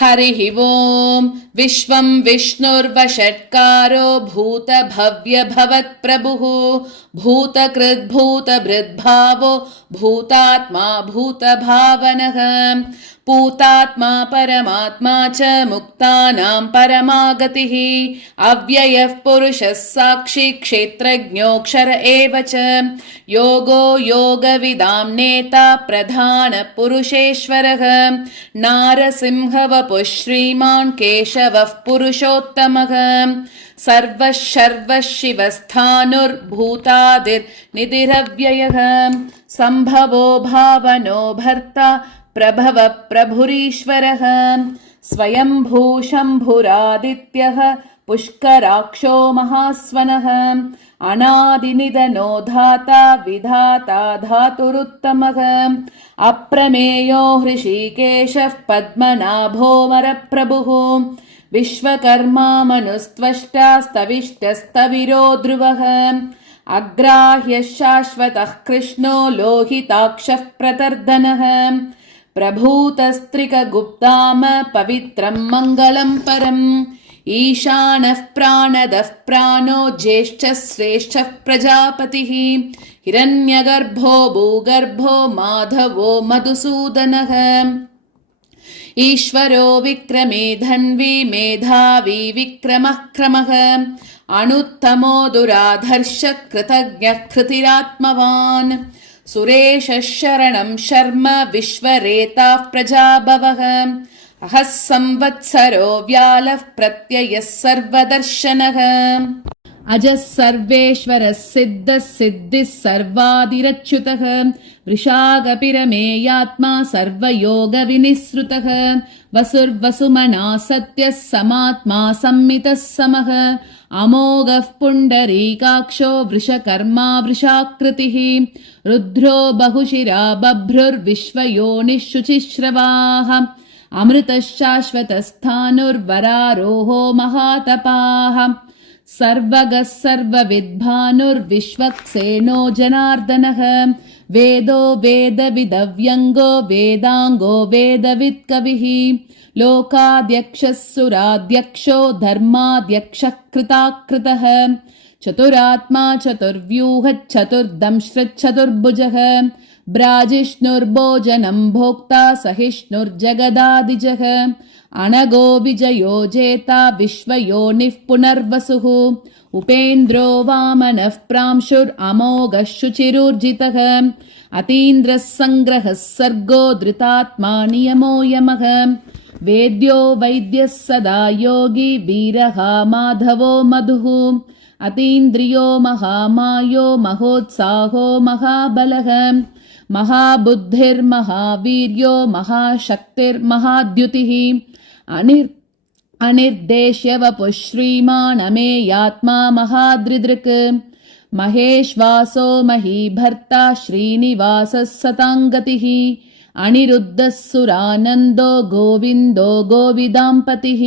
हरिः ओम्। विश्वं विष्णुर्वषट्कारो भूतभव्यभवत्प्रभुः भूतकृद्भूतभृद्भावो भूतात्मा भूतभावनः पूतात्मा परमात्मा च मुक्तानां परमागतिः अव्ययः पुरुषः साक्षी क्षेत्रज्ञोऽक्षर एव च योगो योगविदां नेता प्रधानपुरुषेश्वरः नारसिंहवपुः श्रीमान् केशवः पुरुषोत्तमः सर्वः सर्वः शिवस्थाणुर्भूतादिर्निधिरव्ययः सम्भवो भावनो भर्ता प्रभव प्रभुरीश्वरः स्वयंभू शम्भुरादित्यः पुष्कराक्षो महास्वनः अनादिनिधनो धाता विधाता धातुरुत्तमः अप्रमेयो हृषीकेशः पद्मनाभोऽमरप्रभुः विश्वकर्मा मनुस्त्वष्टा स्तविष्टस्तविरो ध्रुवः अग्राह्यः शाश्वतः कृष्णो लोहिताक्षः प्रतर्दनः प्रभूतस्त्रिकगुप्ताम पवित्रं मङ्गलं परम् ईशानः प्राणदः प्राणो ज्येष्ठः श्रेष्ठः प्रजापतिः हिरण्यगर्भो भूगर्भो माधवो मधुसूदनः ईश्वरो विक्रमे धन्वी मेधावी विक्रमः क्रमः अनुत्तमो दुराधर्षः कृतज्ञः कृतिरात्मवान् सुरेशः शरणं शर्म विश्वरेताः प्रजाभवः अहः संवत्सरो व्यालः प्रत्ययः सर्वदर्शनः अजः सर्वेश्वरः सिद्धः सिद्धिः सर्वादिरच्युतः वृषागपिरमेयात्मा सर्वयोगविनिःसृतः वसुर्वसुमना सत्यः समात्मा संमितः समः अमोघः पुण्डरीकाक्षो वृषकर्मा वृषाकृतिः रुद्रो बहुशिरा बभ्रुर्विश्वयोनिः शुचिश्रवाः अमृतः शाश्वतस्थाणुर्वरारोहो महातपाः सर्वगः सर्वविद्भानुर्विश्वक्सेनो जनार्दनः वेदो वेदविदव्यङ्गो वेदाङ्गो वेदवित्कविः लोकाध्यक्षः सुराध्यक्षो धर्माध्यक्षः कृताकृतः चतुरात्मा चतुर्व्यूहः चतुर्दंश्रश्चतुर्भुजः ब्राजिष्णुर्भोजनं भोक्ता सहिष्णुर्जगदादिजः अनगो विजयो जेता विश्वयोनिः पुनर्वसुः उपेन्द्रो वामनः प्रांशुरमोघः शुचिरूर्जितः अतीन्द्रः सङ्ग्रहः सर्गो धृतात्मा नियमो यमः वेद्यो वैद्यः सदा योगी वीरः माधवो मधुः अतीन्द्रियो महामायो महोत्साहो महाबलः महाबुद्धिर्महावीर्यो महाशक्तिर्महाद्युतिः अनिर्देश्य वपुः श्रीमान् अमेयात्मा महादृदृक् महेश्वासो महीभर्ता श्रीनिवासः सताङ्गतिः अनिरुद्धः सुरानन्दो गोविन्दो गोविदाम्पतिः।